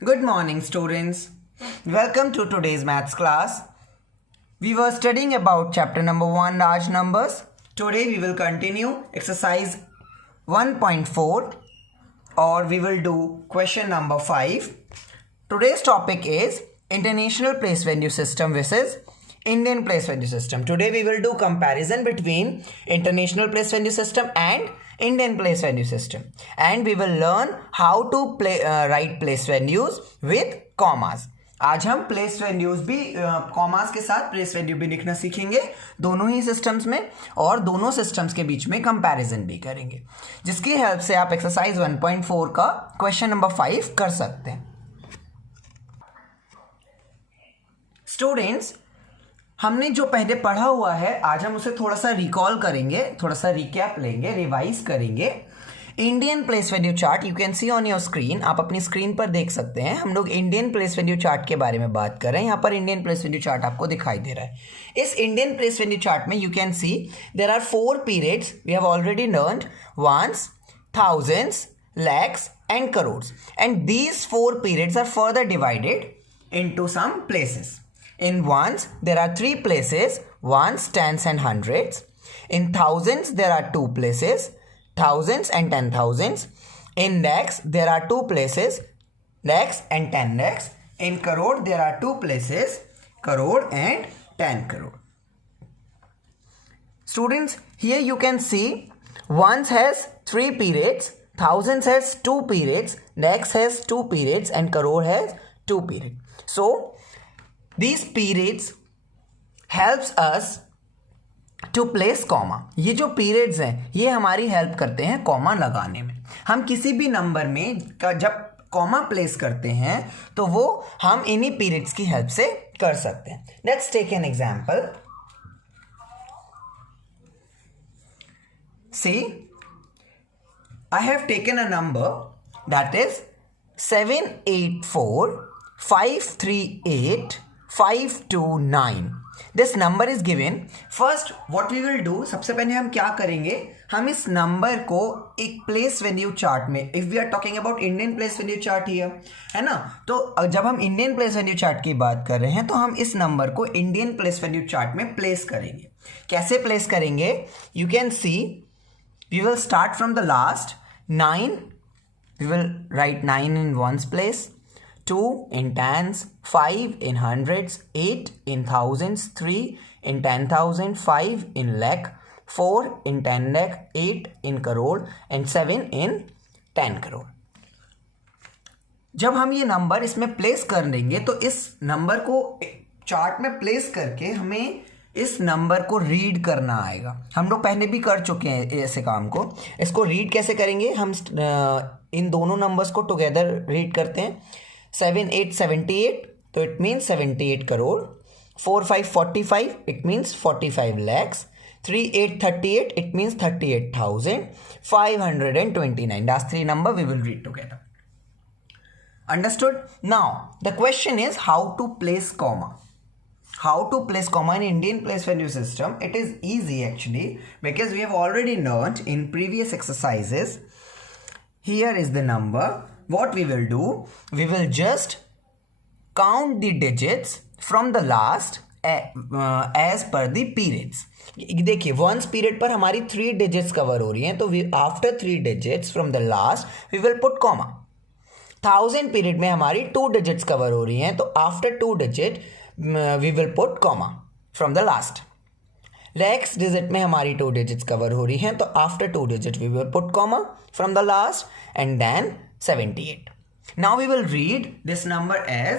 Good morning, students. Welcome to today's maths class. We were studying about chapter number 1, large numbers. Today we will continue exercise 1.4 or we will do question number 5. Today's topic is international place value system versus Indian place value system. Today we will do comparison between international place value system and Indian place value system, and we will learn how to write place values with commas. आज हम place values भी commas के साथ place value भी लिखना सीखेंगे दोनों ही systems में, और दोनों सिस्टम्स के बीच में कंपैरिजन भी करेंगे, जिसकी हेल्प से आप एक्सरसाइज 1.4 का क्वेश्चन नंबर 5 कर सकते हैं. स्टूडेंट्स, हमने जो पहले पढ़ा हुआ है आज हम उसे थोड़ा सा रिकॉल करेंगे, थोड़ा सा रिकैप लेंगे, रिवाइज करेंगे. Indian place value chart you can C on your screen, आप अपनी स्क्रीन पर देख सकते हैं. हम लोग इंडियन प्लेस वैल्यू चार्ट के बारे में बात कर रहे हैं. यहाँ पर इंडियन प्लेस वैल्यू चार्ट आपको दिखाई दे रहा है. इस इंडियन प्लेस वैल्यू चार्ट में you can see there are 4 periods. We have already learned ones, thousands, lakhs and crores, and these 4 periods are further divided into some places. In ones, there are 3 places, ones, tens and hundreds. In thousands, there are 2 places, thousands and 10,000s. In lakhs, there are 2 places, lakhs and 10 lakhs. In crore, there are 2 places, crore and 10 crore. Students, here you can see ones has 3 periods, thousands has 2 periods, lakhs has 2 periods and crore has 2 periods. So, these periods helps us to place comma. ये जो periods हैं ये हमारी help करते हैं comma लगाने में. हम किसी भी नंबर में जब कॉमा प्लेस करते हैं तो वो हम इन्हीं periods की हेल्प से कर सकते हैं. Let's take an example. See, I have taken a number that is 784,538,529. This number is given. First, what we will do, सबसे पहले हम क्या करेंगे, हम इस नंबर को एक प्लेस वैल्यू चार्ट में, if we are talking about Indian place value chart here, है ना, तो जब हम इंडियन प्लेस वैल्यू चार्ट की बात कर रहे हैं तो हम इस नंबर को इंडियन प्लेस वैल्यू चार्ट में प्लेस करेंगे. कैसे प्लेस करेंगे, you can C, we will start from the last 9. We will write 9 in ones place, 2 in tens, 5 in hundreds, 8 in thousands, 3 in 10,000, 5 in lakh, 4 in 10 lakh, 8 in crore and 7 in 10 crore. जब हम ये number इसमें place कर देंगे तो इस नंबर को चार्ट में प्लेस करके हमें इस नंबर को रीड करना आएगा. हम लोग पहले भी कर चुके हैं ऐसे काम को. इसको रीड कैसे करेंगे, हम इन दोनों नंबर्स को टुगेदर रीड करते हैं. 7 8 78 तो it means 78 crore. 4 5 45 it means 45 lakhs. 3 8 38 it means 38,529. Last 3 number we will read together. Understood? Now the question is how to place comma. How to place comma in Indian place value system? It is easy actually, because we have already learned in previous exercises. Here is the number. What we will do, we will just count the digits from the last as per the periods. देखिए, ones period पर हमारी 3 digits cover हो रही हैं, तो after 3 digits from the last we will put comma. 1000 period में हमारी 2 digits cover हो रही हैं, तो after 2 digit we will put comma from the last. lakhs digit में हमारी 2 digits कवर हो रही हैं, तो after 2 digit we will put comma from the last and then 78. Now we will read this number as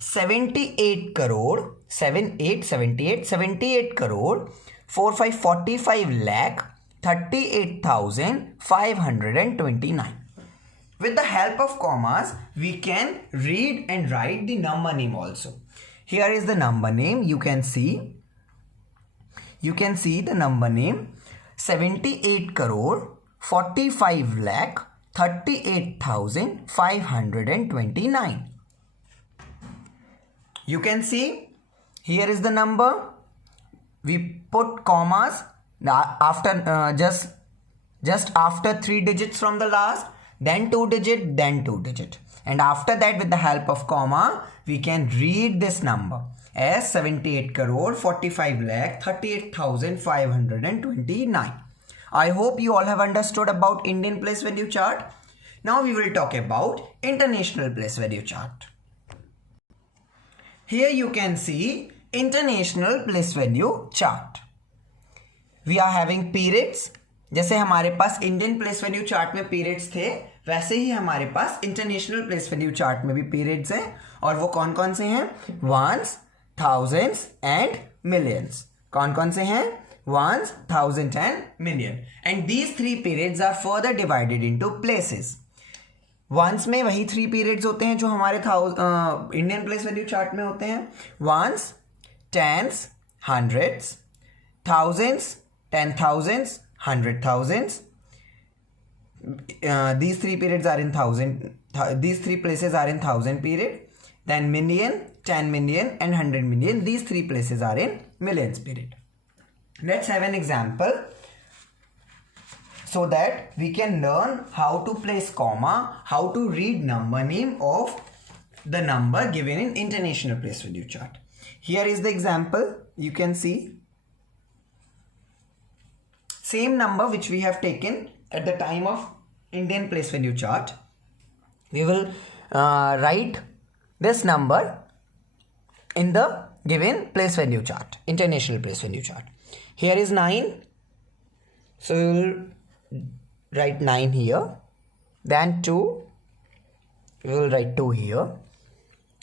78 crore, 78 crore, 45 lakh, 38,529. With the help of commas, we can read and write the number name also. Here is the number name. You can see the number name 78 crore 45 lakh 38,529. You can see here is the number. We put commas after just after 3 digits from the last, then 2 digit, then 2 digit. and after that with the help of comma we can read this number as 78 crore 45 lakh 38,529. I hope you all have understood about Indian place value chart. Now we will talk about international place value chart. Here you can see international place value chart. We are having periods. जैसे हमारे पास Indian place value chart में periods थे, वैसे ही हमारे पास international place value chart में भी periods हैं. और वो कौन कौन से हैं? Ones, thousands and millions. कौन कौन से हैं? Ones, thousand and million. And these three periods are further divided into places. Ones में वही थ्री पीरियड्स होते हैं जो हमारे इंडियन प्लेस वैल्यू चार्ट में होते हैं. Ones, tens, hundreds, thousands, 10,000s, 100,000s. These three periods are in thousand. These three places are in thousand period. Then million, 10 million, and 100 million. These three places are in millions period. Let's have an example so that we can learn how to place comma, how to read number name of the number given in international place value chart. Here is the example. You can see. Same number which we have taken at the time of Indian place value chart. We will write this number in the given place value chart, international place value chart. Here is 9. So we will write 9 here. Then 2. We will write 2 here.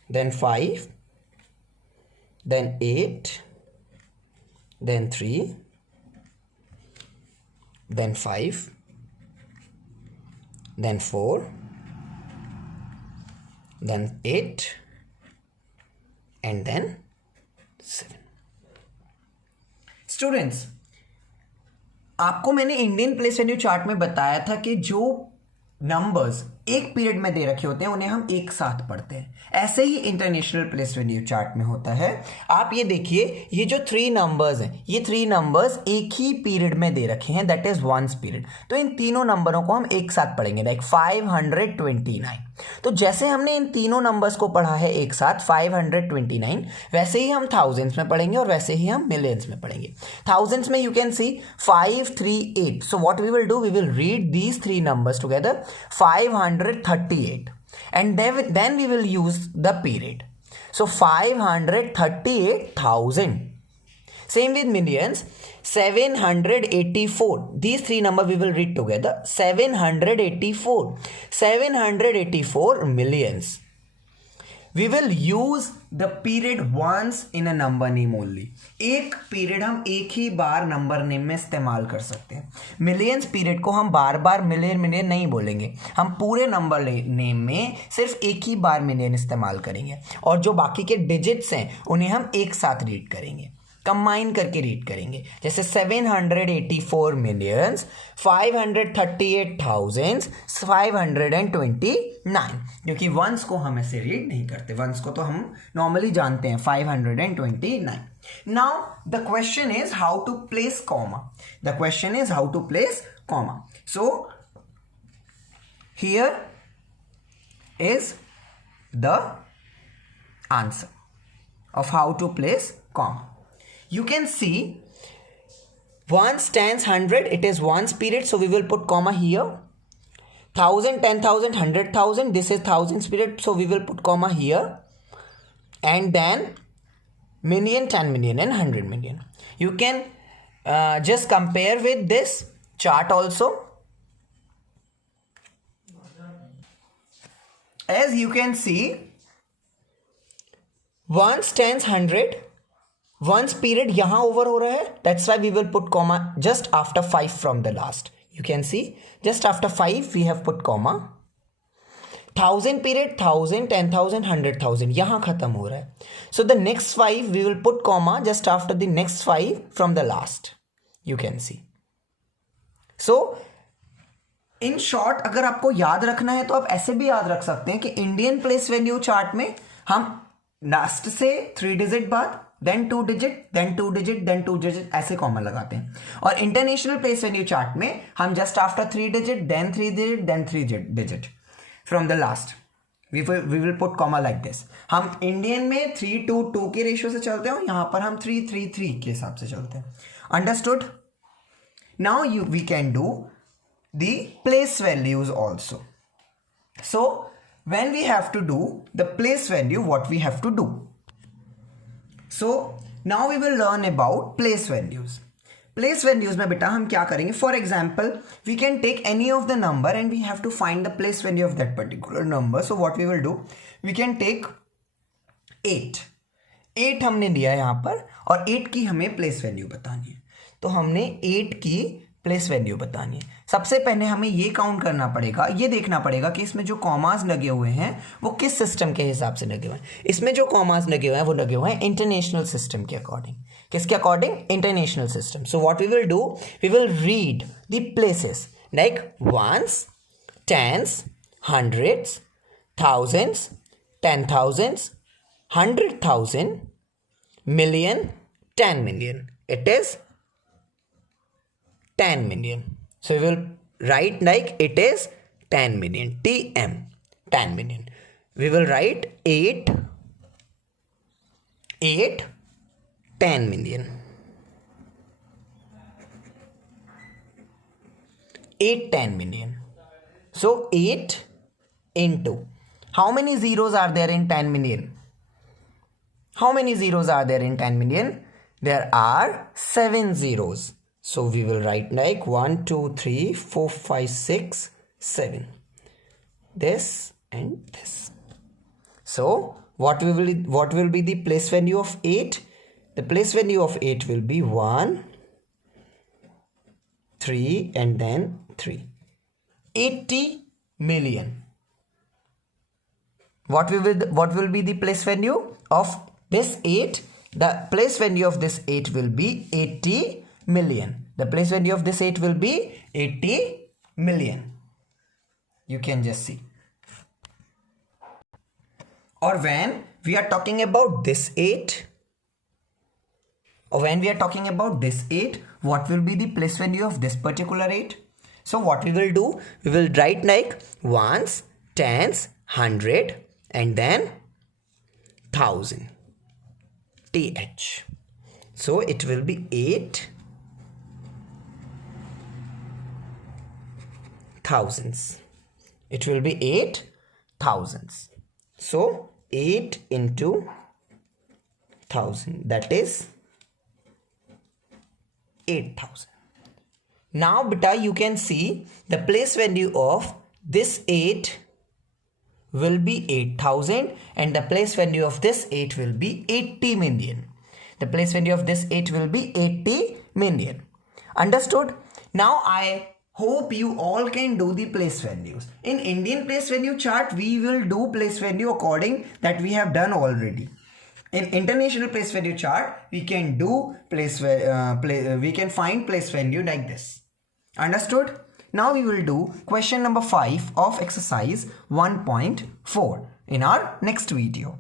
Then 5. Then 8. Then 3. Then 5, then 4, then 8, and then 7. Students, आपको मैंने Indian place value chart में बताया था कि जो numbers एक period में दे रखे होते हैं उन्हें हम एक साथ पढ़ते हैं. ऐसे ही इंटरनेशनल प्लेस वैल्यू चार्ट में होता है. आप ये देखिए, ये जो थ्री नंबर्स हैं, ये थ्री नंबर्स एक ही पीरियड में दे रखे हैं, दैट इज वंस पीरियड. तो इन तीनों नंबरों को हम एक साथ पढ़ेंगे, लाइक 529. तो जैसे हमने इन तीनों नंबर्स को पढ़ा है एक साथ 529, वैसे ही हम थाउजेंड्स में पढ़ेंगे और वैसे ही हम मिलियंस में पढ़ेंगे. थाउजेंड्स में you can see 538. So what we will do, we will read these three numbers together, 538, and then we will use the period. So 538,000. Same with millions, 784. These three numbers we will read together, 784 millions. We will use the period once in a number name only. एक period हम एक ही बार number name में इस्तेमाल कर सकते हैं. Millions period को हम बार बार मिलियन नहीं बोलेंगे, हम पूरे नंबर नेम में सिर्फ एक ही बार मिलियन इस्तेमाल करेंगे. और जो बाकी के डिजिट्स हैं उन्हें हम एक साथ रीड करेंगे, कंबाइन करके रीड करेंगे. जैसे 784 मिलियंस 538,529, क्योंकि वंस को हम ऐसे रीड नहीं करते. वंस को तो हम नॉर्मली जानते हैं 529. Now the question is how to place comma. The question is how to place comma. So here is the answer of how to place comma. You can see ones, tens, 100, it is ones period, so we will put comma here. 1000, 10,000, 100,000, this is thousands period, so we will put comma here. And then million, 10 million and 100 million. You can just compare with this chart also. As you can see, ones, tens, 100, ones period यहाँ over हो रहा है, that's why we will put comma just after 5 from the last. You can see just after 5 we have put comma. 1000 period, 1000, 10,000, 100,000 यहाँ खत्म हो रहा है. So the next 5 we will put comma just after the next 5 from the last. You can see. So in short, अगर आपको याद रखना है तो आप ऐसे भी याद रख सकते हैं कि इंडियन प्लेस वैल्यू चार्ट में हम लास्ट से 3 डिजिट बाद then 2 digit then 2 digit then 2 digit ऐसे कॉमन लगाते हैं. और इंटरनेशनल प्लेस वैल्यू चार्ट में हम just after 3 digit then 3 digit then 3 digit from the last. we will put comma like this. हम इंडियन में 3:2 के रेशियो से चलते हैं, यहाँ पर हम 3:3 के हिसाब से चलते हैं. Understood? Now we can do the place values also. So when we have to do the place value, what we have to do? So now we will learn about place values. Place values में बेटा हम क्या करेंगे? For example, we can take any of the number and we have to find the place value of that particular number. So what we will do? We can take 8. 8 हमने दिया है यहाँ पर और 8 की हमें place value बतानी है. तो हमने 8 की प्लेस वैल्यू बतानी है. सबसे पहले हमें ये काउंट करना पड़ेगा, ये देखना पड़ेगा कि इसमें जो कॉमास लगे हुए हैं वो किस सिस्टम के हिसाब से लगे हुए हैं. इसमें जो कॉमास लगे हुए हैं वो लगे हुए हैं इंटरनेशनल सिस्टम के अकॉर्डिंग. किसके according? International system. So what we will do, we will read the places like ones, tens, hundreds, thousands, 10,000s, 100,000, million, 10 million. It is 10 million. So we will write like it is 10 million. TM, 10 million. We will write 8, 10 million. 8, 10 million. So 8 into. How many zeros are there in 10 million? How many zeros are there in 10 million? There are 7 zeros. So we will write like 1, 2, 3, 4, 5, 6, 7. This and this. So what will be the place value of 8? The place value of 8 will be 1, 3 and then 3. 80 million. What will be the place value of this 8? The place value of this 8 will be 80 million. The place value of this 8 will be 80 million. You can just see. Or when we are talking about this 8, what will be the place value of this particular 8? So what we will do, we will write like ones, tens, 100 and then 1,000. TH. So it will be 8 thousands. It will be 8 thousands. So 8 into 1,000, that is 8,000. Now beta, you can see the place value of this 8 will be 8,000 and the place value of this 8 will be 80 million. The place value of this 8 will be 80 million. Understood? Now I hope you all can do the place values. In Indian place value chart, we will do place value according that we have done already. In international place value chart, we can do we can find place value like this. Understood? Now we will do question number 5 of exercise 1.4 in our next video.